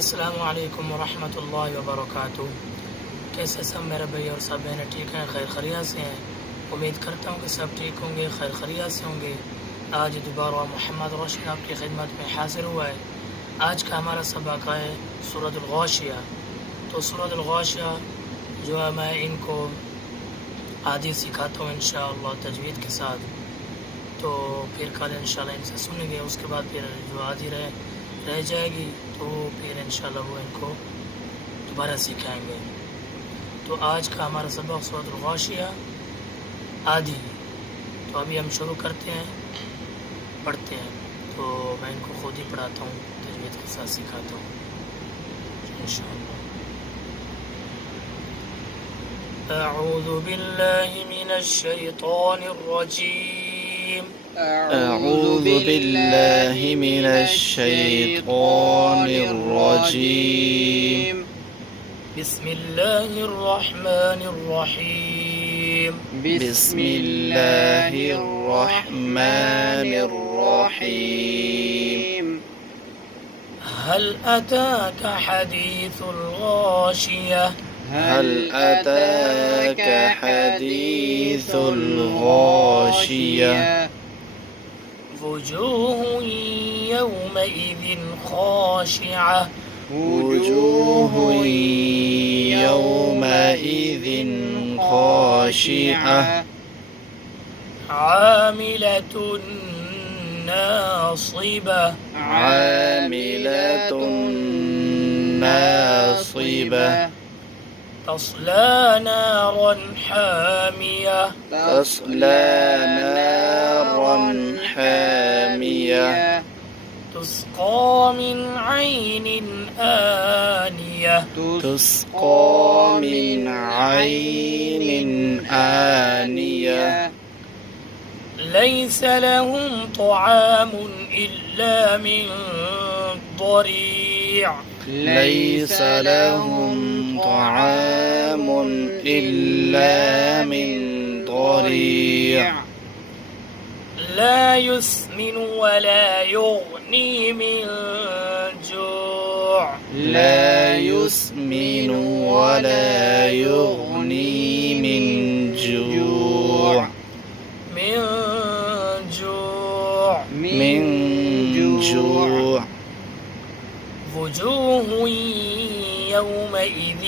अस्सलामु अलैकुम वरहमतुल्लाहि वबरकातुहू। कैसे सब मेरे भाई और सब बहनें ठीक हैं, खैर खरिया से हैं। उम्मीद करता हूँ कि सब ठीक होंगे, खैर खरिया से होंगे। आज दोबारा मोहम्मद रोशन आपकी खिदमत में हाजिर हुआ है। आज का हमारा सबक है सूरतुल गाशिया। तो सूरतुल गाशिया जो है मैं इनको आदि सिखाता हूँ इंशाअल्लाह तजवीद के साथ। तो फिर कल इंशाल्लाह इनसे सुनेंगे, उसके बाद फिर जो आदि रह जाएगी तो फिर इंशाल्लाह वो इनको दोबारा सिखाएंगे। तो आज का हमारा सबक सूरतुल गाशिया आदि। तो अभी हम शुरू करते हैं, पढ़ते हैं। तो मैं इनको खुद ही पढ़ाता हूँ, तजवीद के साथ सिखाता हूँ इंशाअल्लाह। अऊज़ु बिल्लाहि मिनश शैतानिर रजीम। أعوذ بالله من الشيطان الرجيم بسم الله الرحمن الرحيم بسم الله الرحمن الرحيم هل أتاك حديث الغاشية هل أتاك حديث الغاشية وجوه يومئذ خاشعة وجوه يومئذ خاشعة عاملة ناصبة عاملة ناصبة تصلى نارا حامية تصلى نارا حامية تسقى من عين آنية تسقى من عين آنية ليس لهم طعام إلا من ضريع ليس لهم طعام إلا من ضريع لا يسمن ولا يغني من جوع لا يسمن ولا يغني من جوع من جوع وجوه يومئذ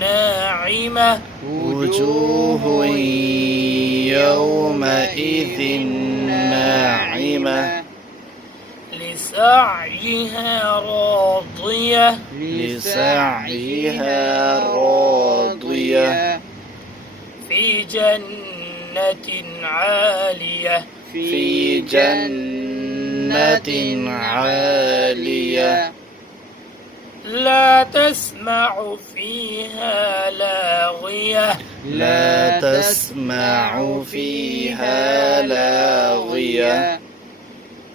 ناعمة وجوه يومئذ ناعمة لسعيها راضية لسعيها راضية في جنة عالية في جنة عالية لا تسمع فيها لاغية لا تسمع فيها لاغية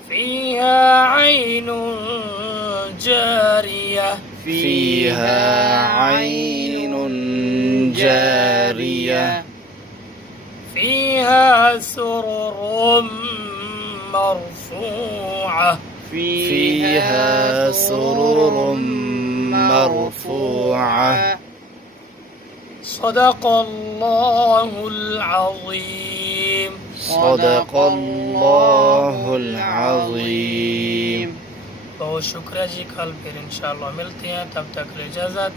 فيها عين جارية فيها عين جارية فيها سرر مرفوعة فيها سرر مرفوعة صدق الله العظيم صدق الله العظيم बहुत शुक्रिया जी। कल फिर इंशाअल्लाह मिलते हैं, तब तक इजाज़त।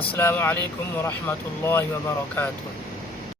अस्सलामु अलैकुम वरहमतुल्लाहि वबरकातुहू।